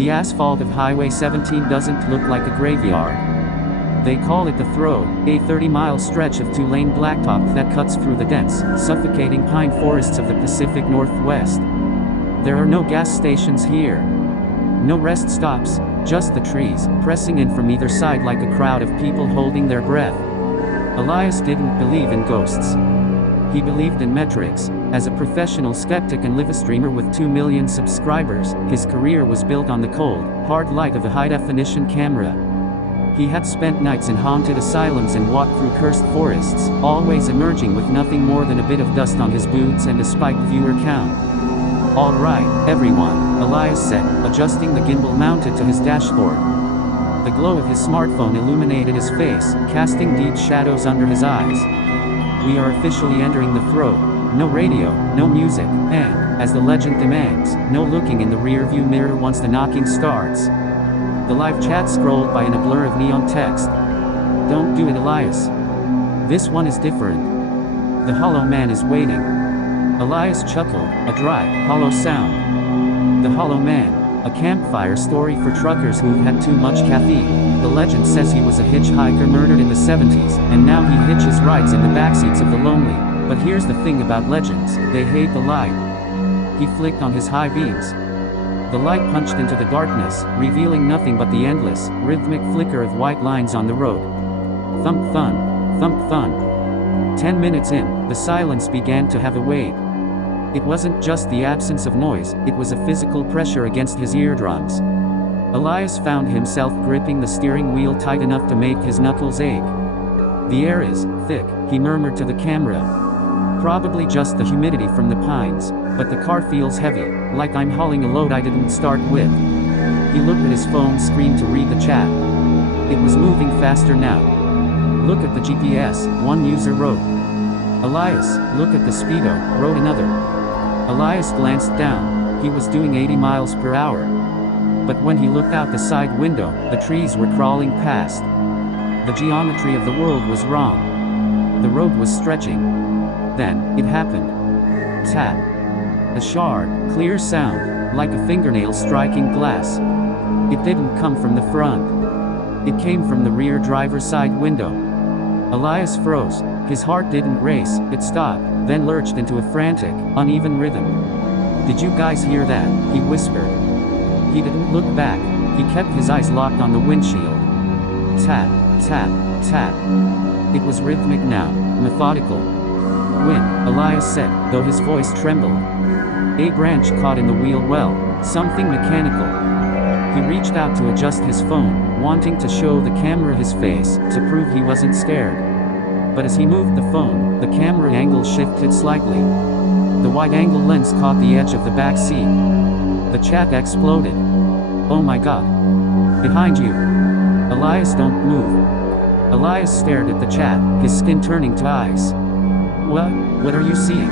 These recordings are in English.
The asphalt of Highway 17 doesn't look like a graveyard. They call it the Throw, a 30-mile stretch of two-lane blacktop that cuts through the dense, suffocating pine forests of the Pacific Northwest. There are no gas stations here. No rest stops, just the trees, pressing in from either side like a crowd of people holding their breath. Elias didn't believe in ghosts. He believed in metrics. As a professional skeptic and live streamer with 2 million subscribers, his career was built on the cold, hard light of a high-definition camera. He had spent nights in haunted asylums and walked through cursed forests, always emerging with nothing more than a bit of dust on his boots and a spiked viewer count. "All right, everyone," Elias said, adjusting the gimbal mounted to his dashboard. The glow of his smartphone illuminated his face, casting deep shadows under his eyes. "We are officially entering the Throw. No radio, no music, and, as the legend demands, no looking in the rearview mirror once the knocking starts." The live chat scrolled by in a blur of neon text. "Don't do it, Elias. This one is different. The Hollow Man is waiting." Elias chuckled, a dry, hollow sound. The Hollow Man, a campfire story for truckers who've had too much caffeine. The legend says he was a hitchhiker murdered in the 70s, and now he hitches rides in the backseats of the lonely. But here's the thing about legends, they hate the light. He flicked on his high beams. The light punched into the darkness, revealing nothing but the endless, rhythmic flicker of white lines on the road. Thump thun, thump thun. 10 minutes in, the silence began to have a weight. It wasn't just the absence of noise, it was a physical pressure against his eardrums. Elias found himself gripping the steering wheel tight enough to make his knuckles ache. "The air is thick," he murmured to the camera. "Probably just the humidity from the pines, but the car feels heavy, like I'm hauling a load I didn't start with." He looked at his phone screen to read the chat. It was moving faster now. "Look at the GPS," one user wrote. "Elias, look at the speedo," wrote another. Elias glanced down. He was doing 80 miles per hour. But when he looked out the side window, the trees were crawling past. The geometry of the world was wrong. The road was stretching. Then, it happened. Tap. A sharp, clear sound, like a fingernail striking glass. It didn't come from the front. It came from the rear driver's side window. Elias froze. His heart didn't race, it stopped, then lurched into a frantic, uneven rhythm. "Did you guys hear that?" he whispered. He didn't look back. He kept his eyes locked on the windshield. Tap, tap, tap. It was rhythmic now, methodical. "Wind," Elias said, though his voice trembled. A branch caught in the wheel well, something mechanical. He reached out to adjust his phone, wanting to show the camera his face, to prove he wasn't scared. But as he moved the phone, the camera angle shifted slightly. The wide-angle lens caught the edge of the back seat. The chat exploded. "Oh my God. Behind you. Elias, don't move." Elias stared at the chat, his skin turning to ice. What are you seeing?"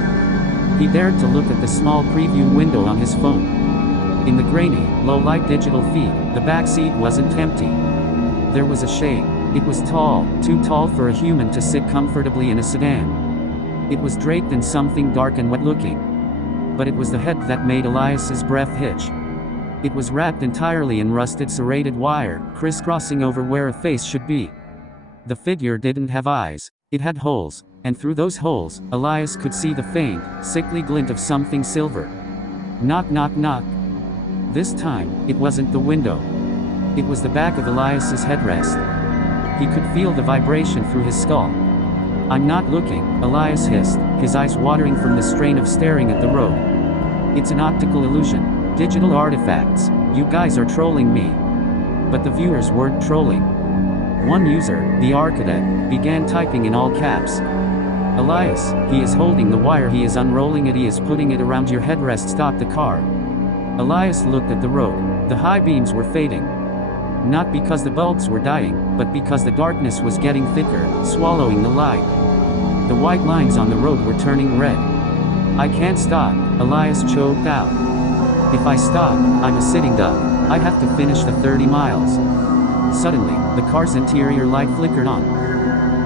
He dared to look at the small preview window on his phone. In the grainy, low-light digital feed, the back seat wasn't empty. There was a shade. It was tall, too tall for a human to sit comfortably in a sedan. It was draped in something dark and wet-looking. But it was the head that made Elias's breath hitch. It was wrapped entirely in rusted serrated wire, crisscrossing over where a face should be. The figure didn't have eyes. It had holes, and through those holes, Elias could see the faint, sickly glint of something silver. Knock, knock, knock. This time, it wasn't the window. It was the back of Elias's headrest. He could feel the vibration through his skull. "I'm not looking," Elias hissed, his eyes watering from the strain of staring at the road. "It's an optical illusion. Digital artifacts. You guys are trolling me." But the viewers weren't trolling. One user, the architect, began typing in all caps. "Elias, he is holding the wire, he is unrolling it, he is putting it around your headrest, stop the car." Elias looked at the road. The high beams were fading. Not because the bulbs were dying, but because the darkness was getting thicker, swallowing the light. The white lines on the road were turning red. "I can't stop," Elias choked out. "If I stop, I'm a sitting duck. I have to finish the 30 miles. Suddenly, the car's interior light flickered on.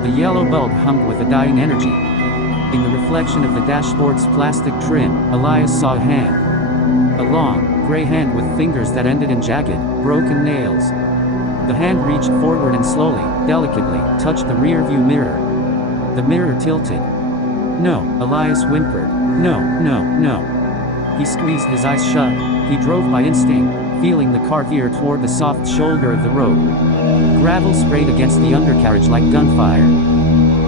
The yellow bulb hummed with a dying energy. In the reflection of the dashboard's plastic trim, Elias saw a hand. A long, gray hand with fingers that ended in jagged, broken nails. The hand reached forward and slowly, delicately, touched the rear-view mirror. The mirror tilted. "No," Elias whimpered. "No, no, no." He squeezed his eyes shut. He drove by instinct, feeling the car veer toward the soft shoulder of the road. Gravel sprayed against the undercarriage like gunfire.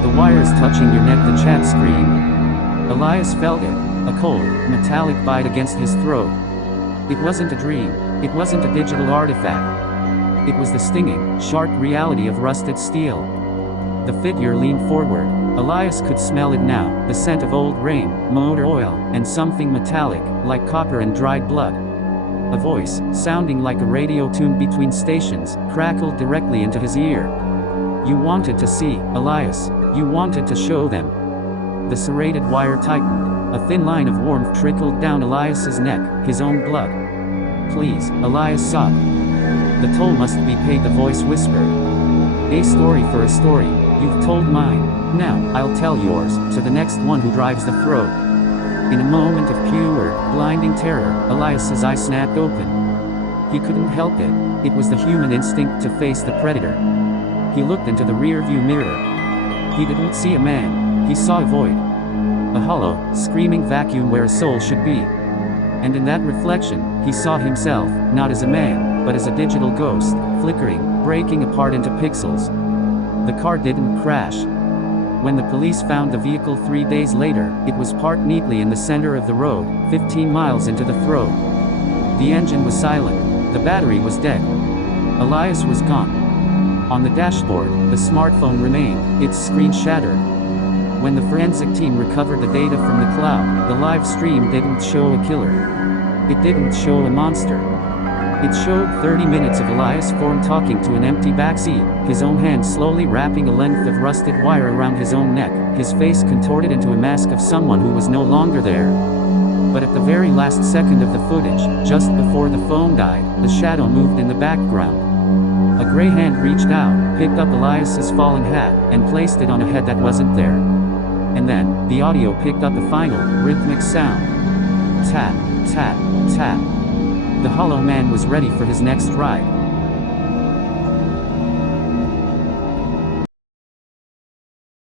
"The wires touching your neck," the chap screamed. Elias felt it, a cold, metallic bite against his throat. It wasn't a dream. It wasn't a digital artifact. It was the stinging, sharp reality of rusted steel. The figure leaned forward. Elias could smell it now, the scent of old rain, motor oil, and something metallic, like copper and dried blood. A voice, sounding like a radio tuned between stations, crackled directly into his ear. "You wanted to see, Elias. You wanted to show them." The serrated wire tightened. A thin line of warmth trickled down Elias's neck, his own blood. "Please," Elias sobbed. "The toll must be paid," the voice whispered. "A story for a story. You've told mine. Now, I'll tell yours, to the next one who drives the throat." In a moment of pure, blinding terror, Elias's eyes snapped open. He couldn't help it. It was the human instinct to face the predator. He looked into the rear-view mirror. He didn't see a man. He saw a void. A hollow, screaming vacuum where a soul should be. And in that reflection, he saw himself, not as a man, but as a digital ghost, flickering, breaking apart into pixels. The car didn't crash. When the police found the vehicle 3 days later, it was parked neatly in the center of the road, 15 miles into the throat. The engine was silent. The battery was dead. Elias was gone. On the dashboard, the smartphone remained, its screen shattered. When the forensic team recovered the data from the cloud, the live stream didn't show a killer. It didn't show a monster. It showed 30 minutes of Elias Form talking to an empty backseat, his own hand slowly wrapping a length of rusted wire around his own neck, his face contorted into a mask of someone who was no longer there. But at the very last second of the footage, just before the phone died, the shadow moved in the background. A gray hand reached out, picked up Elias's fallen hat, and placed it on a head that wasn't there. And then, the audio picked up a final, rhythmic sound. Tap, tap, tap. The hollow man was ready for his next ride.